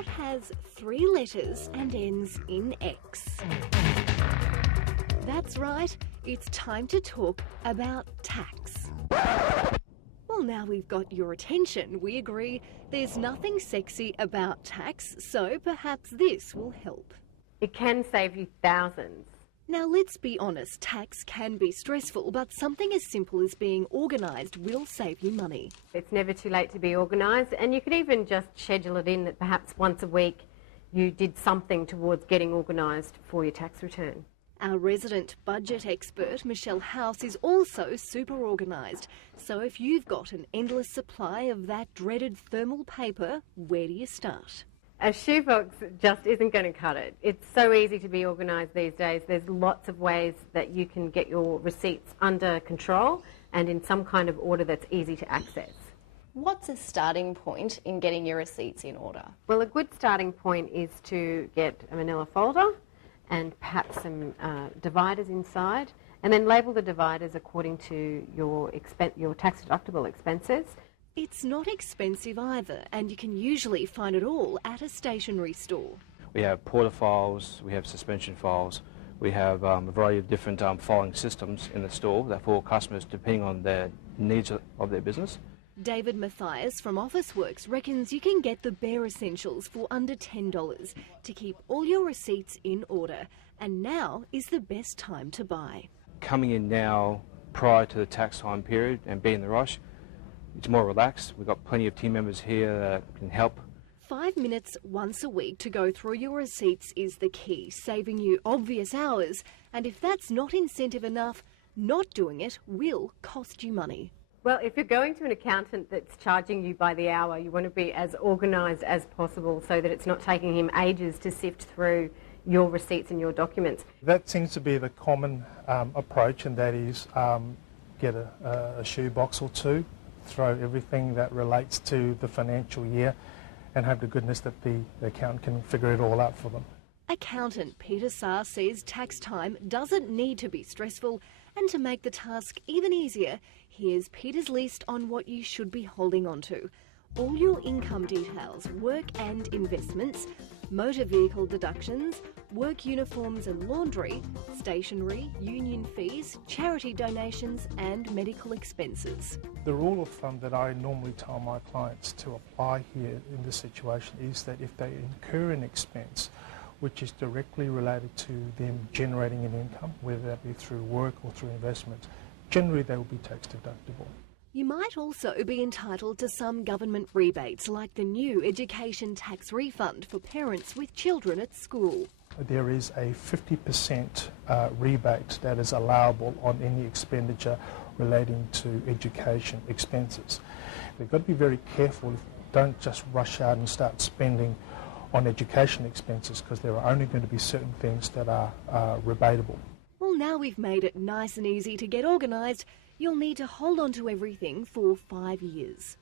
What has 3 letters and ends in X? That's right, it's time to talk about tax. Well, now we've got your attention, we agree there's nothing sexy about tax, so perhaps this will help. It can save you thousands. Now, let's be honest, tax can be stressful, but something as simple as being organised will save you money. It's never too late to be organised, and you could even just schedule it in that perhaps once a week you did something towards getting organised for your tax return. Our resident budget expert, Michelle House, is also super organised. So if you've got an endless supply of that dreaded thermal paper, where do you start? A shoebox just isn't going to cut it. It's so easy to be organised these days. There's lots of ways that you can get your receipts under control and in some kind of order that's easy to access. What's a starting point in getting your receipts in order? Well, a good starting point is to get a manila folder and perhaps some dividers inside, and then label the dividers according to your tax deductible expenses. It's not expensive either, and you can usually find it all at a stationery store. We have porter files, we have suspension files, we have a variety of different filing systems in the store that for customers depending on their needs of their business. David Matthias from Officeworks reckons you can get the bare essentials for under $10 to keep all your receipts in order, and now is the best time to buy. Coming in now prior to the tax time period and being in the rush, it's more relaxed. We've got plenty of team members here that can help. 5 minutes once a week to go through your receipts is the key, saving you obvious hours. And if that's not incentive enough, not doing it will cost you money. Well, if you're going to an accountant that's charging you by the hour, you want to be as organised as possible so that it's not taking him ages to sift through your receipts and your documents. That seems to be the common approach, and that is get a shoebox or two, throw everything that relates to the financial year and hope to goodness that the accountant can figure it all out for them. Accountant Peter Saar says tax time doesn't need to be stressful, and to make the task even easier, here's Peter's list on what you should be holding on to. All your income details, work and investments, motor vehicle deductions, work uniforms and laundry, stationery, union fees, charity donations and medical expenses. The rule of thumb that I normally tell my clients to apply here in this situation is that if they incur an expense which is directly related to them generating an income, whether that be through work or through investment, generally they will be tax deductible. You might also be entitled to some government rebates, like the new education tax refund for parents with children at school. There is a 50% rebate that is allowable on any expenditure relating to education expenses. They've got to be very careful. Don't just rush out and start spending on education expenses, because there are only going to be certain things that are rebatable. Well, now we've made it nice and easy to get organised, you'll need to hold on to everything for 5 years.